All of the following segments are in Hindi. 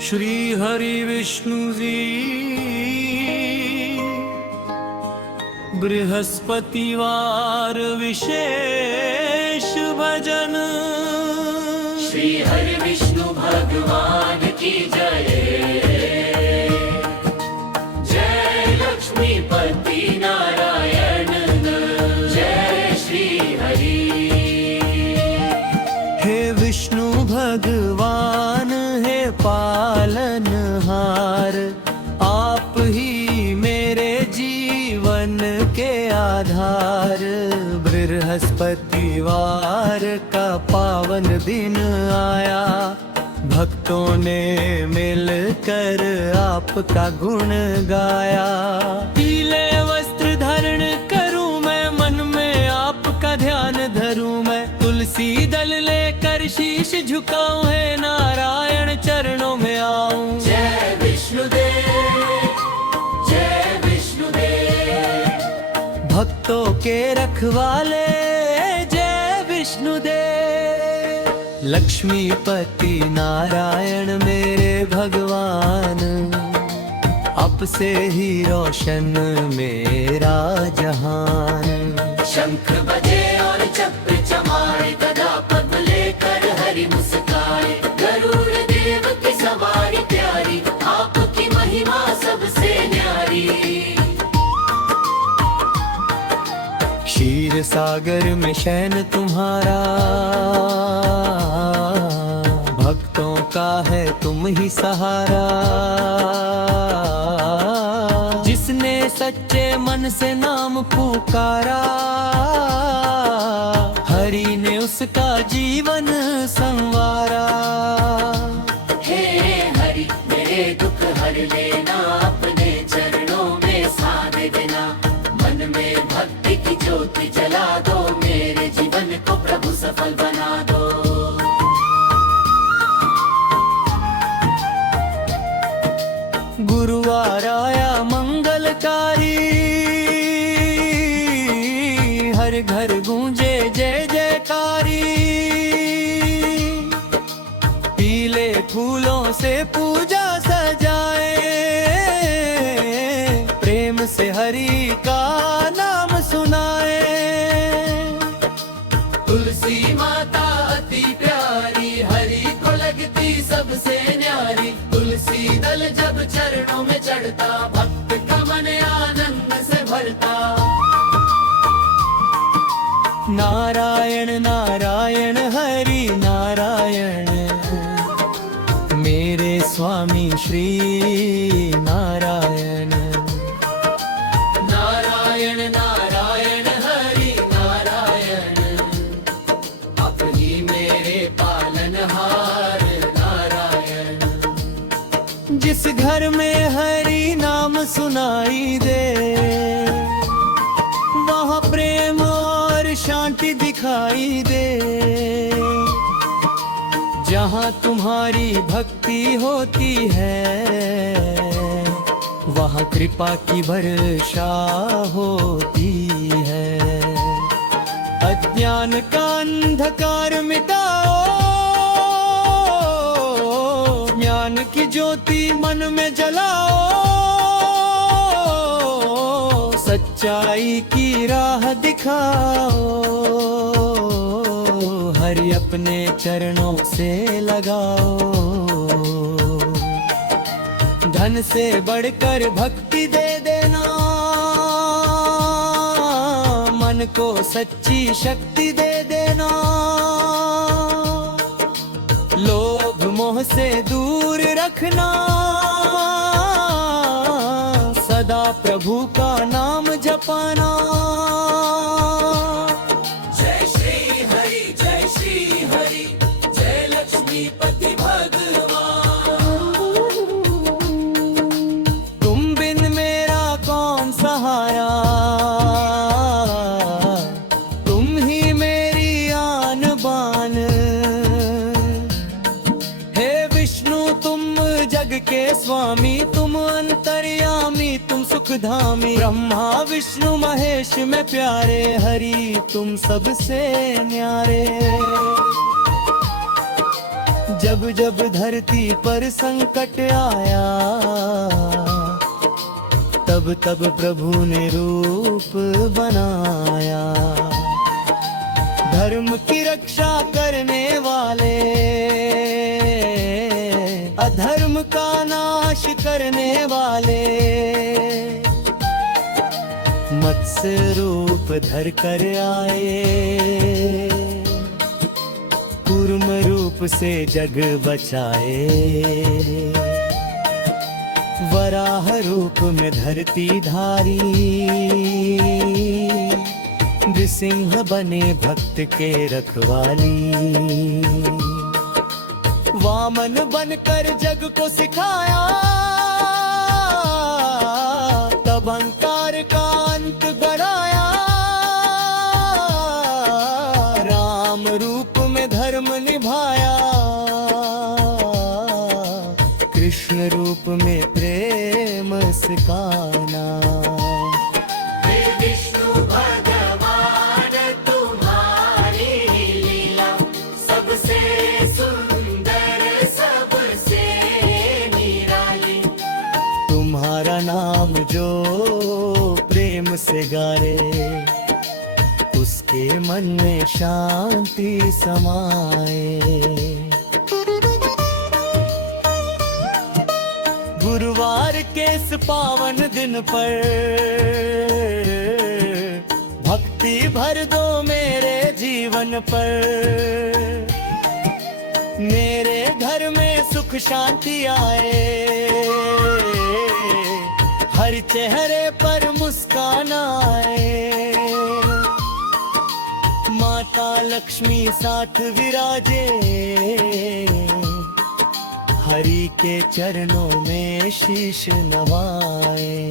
श्री हरि विष्णु जी बृहस्पतिवार विशेष भजन। श्री हरि विष्णु भगवान की जय। जय लक्ष्मीपति नारायण जय श्री हरि। हे विष्णु भगवान हे पालनहार, आप ही मेरे जीवन के आधार। बृहस्पतिवार का पावन दिन आया, भक्तों ने मिलकर आपका गुण गाया। पीले वस्त्र धारण करूं मैं, मन में आपका ध्यान धरूं मैं। तुलसी दल लेकर शीश झुकाऊं, है नारायण चरणों में आऊं। जय विष्णुदेव जय विष्णुदेव। भक्तों के रखवाले जय विष्णुदेव। लक्ष्मीपति नारायण मेरे भगवान, अब से ही रोशन मेरा जहान। शंख बजे और चक्र चमारे, गदा पद्म लेकर हरि मुस्काए। गरुड़ देव की सवारी प्यारी, आपकी महिमा सबसे न्यारी। क्षीर सागर में शयन तुम्हारा, भक्तों का है तुम ही सहारा। जिसने सच्चे मन से नाम पुकारा, हरि ने उसका जीवन संवारा। हे हरि मेरे दुख हर लेना, अपने चरणों में साध देना। मन में भक्ति की ज्योति जला दो, मेरे जीवन को प्रभु सफल बना दो। गुरुवार आया मंगलकारी, हर घर गूंजे जय जयकारी। पीले फूलों से पूजा सजाए, प्रेम से हरि का नाम सुनाए। तुलसी माता अति प्यारी, हरि को लगती सबसे न्यारी। तुलसी दल जब चरणों में चढ़ता, भक्त का मन आनंद से भरता। नारायण नारायण हरि नारायण, मेरे स्वामी श्री नारायण। नारायण नारायण हरि नारायण, अपनी मेरे पालनहार नारायण। जिस घर में हरि नाम सुनाई दे, वहाँ प्रेम और शांति दिखाई दे। जहाँ तुम्हारी भक्ति होती है, वहाँ कृपा की वर्षा होती है। अज्ञान का अंधकार मिटाओ, ज्ञान की ज्योति मन में जलाओ। सच्चाई की राह दिखाओ, हरि अपने चरणों से लगाओ। धन से बढ़कर भक्ति दे देना, मन को सच्ची शक्ति दे देना। लोभ मोह से दूर रखना, सदा प्रभु का नाम जपाना। जय श्री हरि जय श्री हरि, जय लक्ष्मीपति भगवान। तुम बिन मेरा कौन सहारा, तुम ही मेरी आन बान। हे विष्णु तुम जग के स्वामी, तुम अंतर्यामी, तुम सुखधामी। ब्रह्मा विष्णु महेश में प्यारे, हरि तुम सबसे न्यारे। जब जब धरती पर संकट आया, तब तब प्रभु ने रूप बनाया। धर्म की रक्षा करने वाले, अधर्म का नाश करने वाले, मत्स्य रूप धर कर आए। कूर्म रूप से जग बचाए, वराह रूप में धरती धारी। नृसिंह बने भक्त के रखवाली। वामन बनकर जग को सिखाया, तब अहंकार का अंत गड़ाया। राम रूप में धर्म निभाया, कृष्ण रूप में प्रेम सिखाना। विष्णु भगवान तुम्हारी लीला सबसे सुंदर सबसे निराली। तुम्हारा नाम जो प्रेम से गाए, उसके मन में शांति समाए। गुरुवार के इस पावन दिन पर भक्ति भर दो मेरे जीवन पर। मेरे घर में सुख शांति आए, हर चेहरे पर मुस्कान आए। माता लक्ष्मी साथ विराजे, हरि के चरणों में शीश नवाए।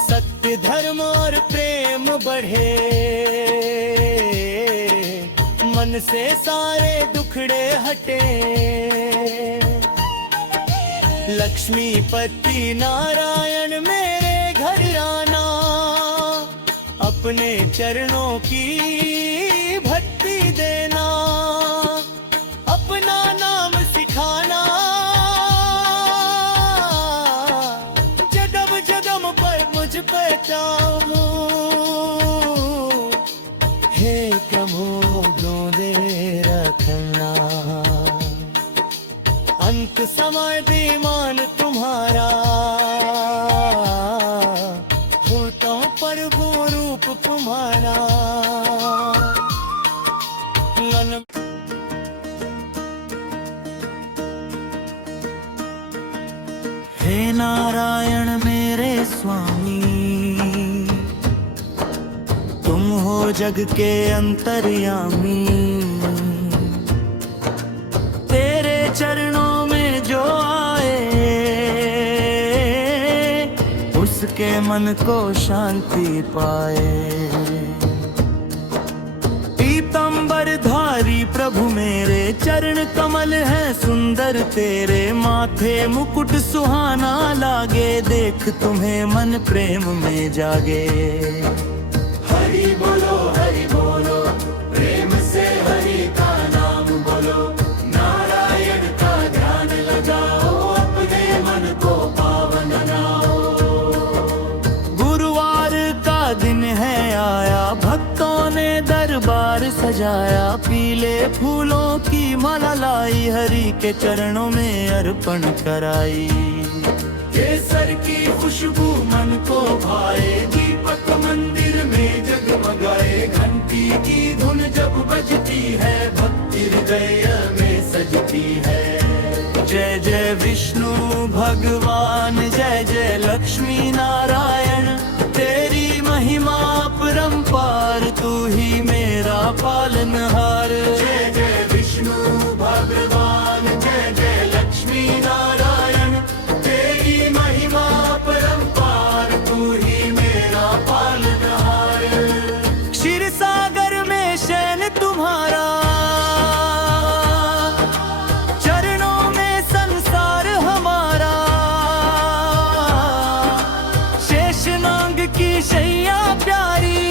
सत्य धर्म और प्रेम बढ़े, मन से सारे दुखड़े हटे। लक्ष्मीपति नारायण मेरे घर आना, अपने चरणों की भक्ति देना। अपना नाम सिखाना, जगम जगम पर मुझ पर चाहो। हे प्रभु दे रखना, अंत समय बेईमान तुम्हारा। होता हूँ प्रभु रूप तुम्हारा। हे नारायण मेरे स्वामी, तुम हो जग के अंतर्यामी। तेरे चरणों में जो आए, उसके मन को शांति पाए। पीतंबर धारी प्रभु मेरे चरण कमल है सुंदर। तेरे माथे मुकुट सुहाना लागे, देख तुम्हें मन प्रेम में जागे। हरि बोलो प्रेम से हरि का नाम बोलो। नारायण का ध्यान लगाओ, अपने मन को पावन बनाओ। गुरुवार का दिन है आया, भक्तों ने दरबार सजाया। पीले फूलों की माला लाई, हरि के चरणों में अर्पण कराई। केसर की खुशबू मन को भाए, दीपक मंदिर में जगमगाए। घंटी की धुन जब बजती है, भक्ति हृदय में सजती है। जय जय विष्णु भगवान, जय जय लक्ष्मी नारायण। तेरी महिमा परंपार, तू ही मेरा पालनहार। जय जय विष्णु भगवान, जय जय लक्ष्मी नारायण। तेरी महिमा परंपार, तू ही मेरा पालनहार। क्षीर सागर में शयन तुम्हारा, चरणों में संसार हमारा। शेषनाग की शैया प्यारी,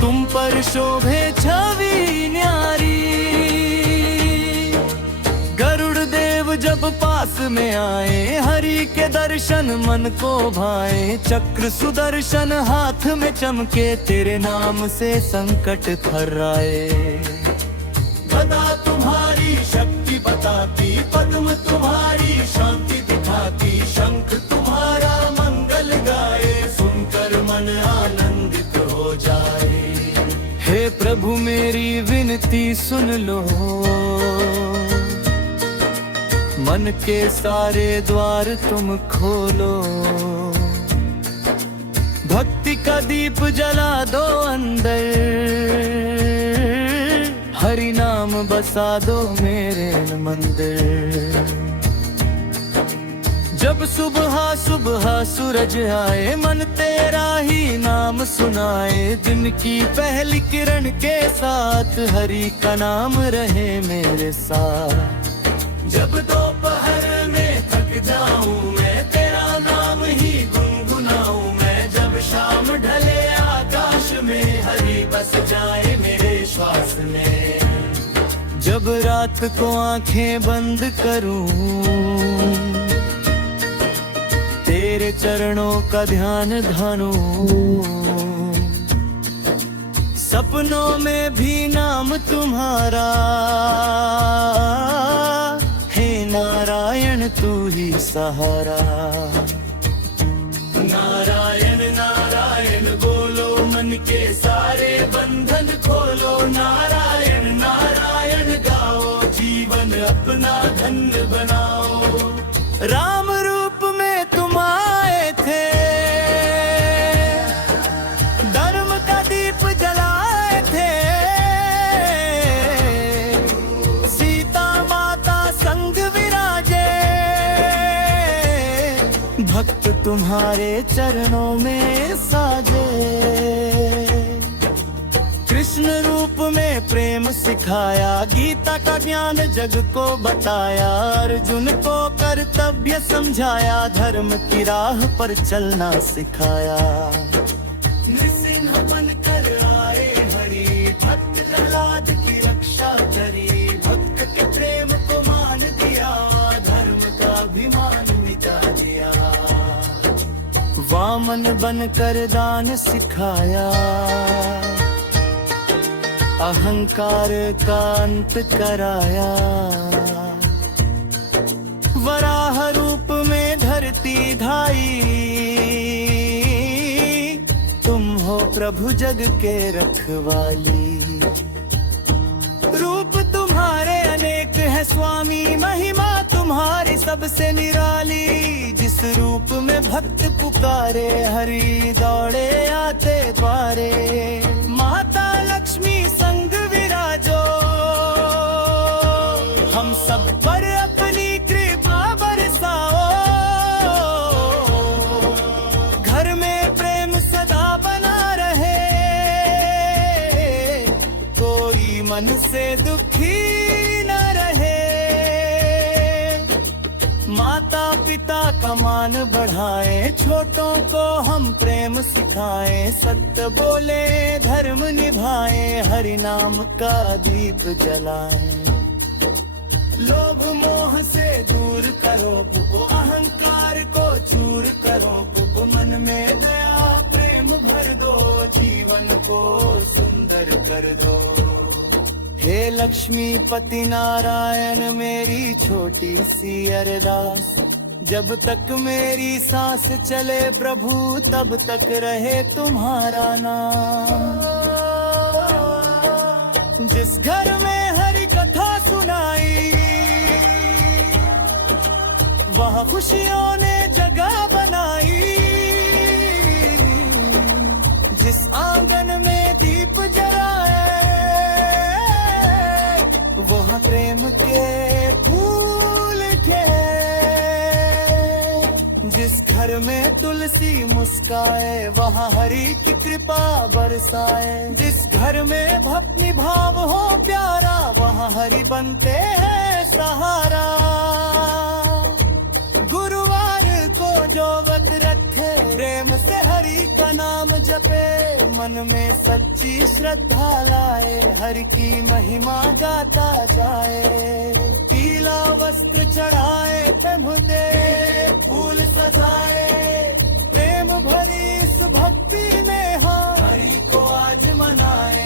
तुम पर शोभे छवि न्यारी। पास में आए, हरि के दर्शन मन को भाए। चक्र सुदर्शन हाथ में चमके, तेरे नाम से संकट थर्राए। गदा तुम्हारी शक्ति बताती, पद्म तुम्हारी शांति दिखाती। शंख तुम्हारा मंगल गाए, सुनकर मन आनंदित हो जाए। हे प्रभु मेरी विनती सुन लो, मन के सारे द्वार तुम खोलो। भक्ति का दीप जला दो अंदर, हरि नाम बसा दो मेरे मंदिर। जब सुबह सुबह सूरज आए, मन तेरा ही नाम सुनाए। दिन की पहली किरण के साथ हरि का नाम रहे मेरे साथ। जब दोपहर में थक जाऊं मैं, तेरा नाम ही गुनगुनाऊं मैं। जब शाम ढले आकाश में, हरि बस जाए मेरे श्वास में। जब रात को आंखें बंद करूं, तेरे चरणों का ध्यान धानूं। सपनों में भी नाम तुम्हारा, हे नारायण तू ही सहारा। नारायण नारायण बोलो, मन के सारे बंधन खोलो। नारायण नारायण गाओ, जीवन अपना धन्य बनाओ। राम रूप में तुम आए थे, धर्म का दीप जलाए थे। सीता माता संग विराजे, भक्त तुम्हारे चरणों में साजे। कृष्ण रूप में प्रेम सिखाया, गीता का ज्ञान जग को बताया। अर्जुन को कर्तव्य समझाया, धर्म की राह पर चलना सिखाया। नृसिंह बनकर आए हरि, भक्त प्रहलाद की रक्षा करी। भक्त के प्रेम को मान दिया, धर्म का अभिमान मिटा दिया। वामन बनकर दान सिखाया, अहंकार का अंत कराया। वराह रूप में धरती ढाई, तुम हो प्रभु जग के रखवाली। रूप तुम्हारे अनेक है स्वामी, महिमा तुम्हारी सबसे निराली। जिस रूप में भक्त पुकारे, हरि दौड़े आते द्वारे। माता लक्ष्मी संग विराजो, हम सब पर अपनी कृपा बरसाओ। घर में प्रेम सदा बना रहे, कोई मन से दुखी न रहे। माता पिता का मान बढ़ाए, छोटों को हम प्रेम सिखाए। सत्य बोले धर्म निभाए, हरि नाम का दीप जलाए। लोभ मोह से दूर करो पुपो, अहंकार को चूर करो पुपो। मन में दया प्रेम भर दो, जीवन को सुंदर कर दो। हे लक्ष्मी पति नारायण मेरी छोटी सी अरदास। जब तक मेरी सांस चले प्रभु, तब तक रहे तुम्हारा नाम। जिस घर में हरि कथा सुनाई, वहाँ खुशियों ने जगह बनाई। जिस आंगन में दीप जलाए, वहाँ प्रेम के फूल खिले। जिस घर में तुलसी मुस्काए, वहाँ हरि की कृपा बरसाए। जिस घर में भक्ति भाव हो प्यारा, वहाँ हरि बनते हैं सहारा। गुरुवार को जो व्रत रखे, प्रेम से हरि का नाम जपे। मन में सच्ची श्रद्धा लाए, हरि की महिमा गाता जाए। पीला वस्त्र चढ़ाए प्रभु दे फूल सजाए प्रेम भरी इस भक्ति में हाँ हरि को आज मनाए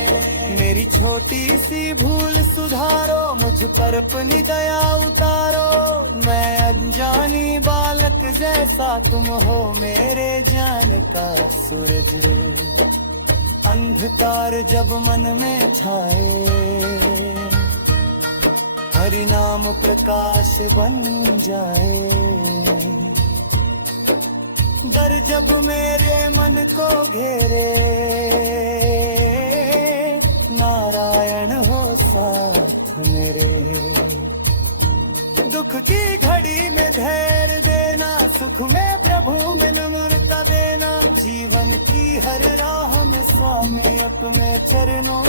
मेरी छोटी सी भूल सुधारो मुझ पर अपनी दया उतारो मैं अनजानी बालक जैसा तुम हो मेरे ज्ञान का सूरज अंधकार जब मन में छाए हरि नाम प्रकाश बन जाए डर जब मेरे मन को घेरे नारायण हो साथ मेरे दुख की घड़ी में धैर्य देना सुख में प्रभु में नम्रता देना जीवन की हर राह में स्वामी अपने चरणों